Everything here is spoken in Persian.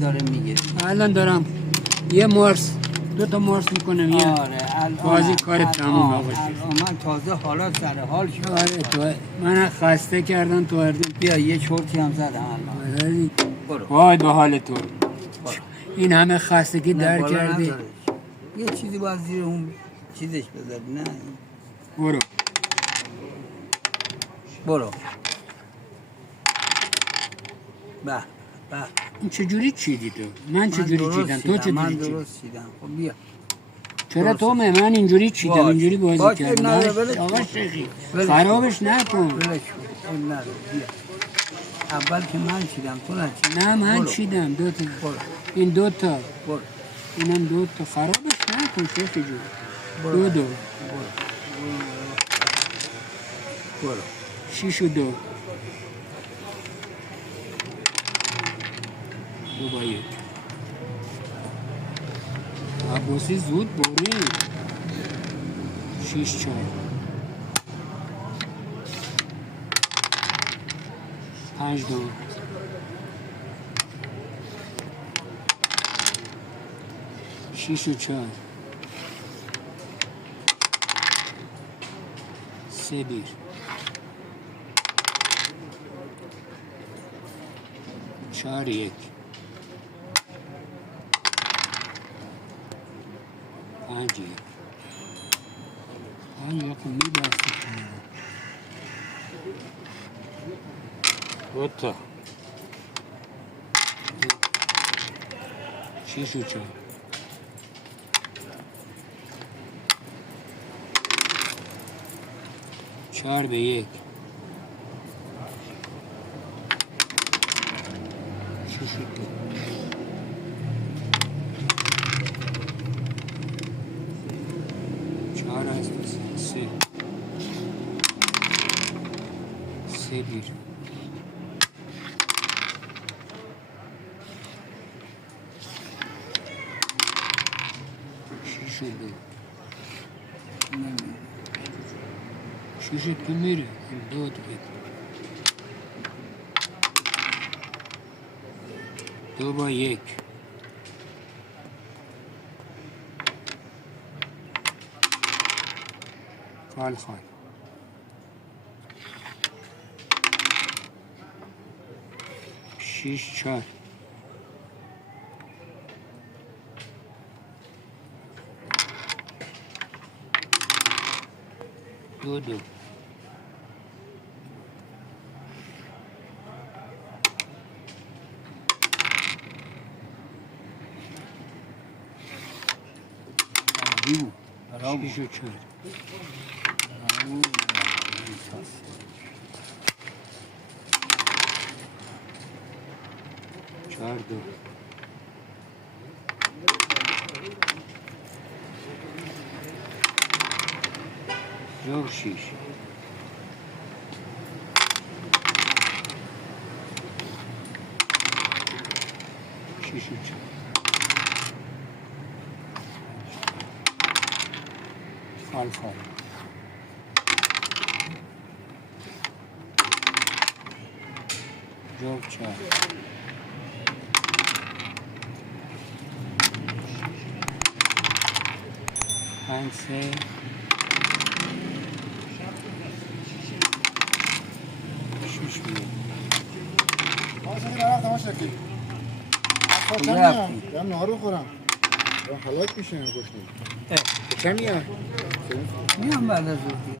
داره میگه. الان دارم یه مارس 2 تا مارس میکنم یه بازی کار تموم باشه. من تازه حالا سر حال شد. آره تو من خسته کردم تو اردن. بیا یه چرتی هم زدم الان. برو. وای به حال تو. برو. این همه خستگی در کردی. یه چیزی باید زیر اون چیزش بذاری. نه برو برو. به به. این چجوری چیدی تو؟ من چجوری چیدم؟ تو چجوری من چیدی؟ درست چیدم. خب بیا. چرا تو من اینجوری چیدم؟ اینجوری بازی کردم. نه آقا شیخی خرابش نکن. ولش کن. نه بیا. اول که من چیدم تو نچیدی. نه من چیدم 2 تا. برو. این 2 تا. برو. اینم 2 تا. خرابش نکن شیخی جون. برو. 2 برو. 6 و 2 با 1 عباسی زود برید 6 4 5 2 6 و 4 3 1 4 1 5 1 آیا که میبسته کنه 2 تا 6 و 4 4 به 1 6 و 2 4 است 3 3 1 6 و 2 6 تو میره 2 دیگه 2 با 1 خال خال 6 4 2 2 6 و 4 4 2 2 6 6 و 4 خال خال 4 5 3 6 بیه دارم نهار بخورم حلاک میشه گشنه چه میاد؟ میام بعد از ظهر.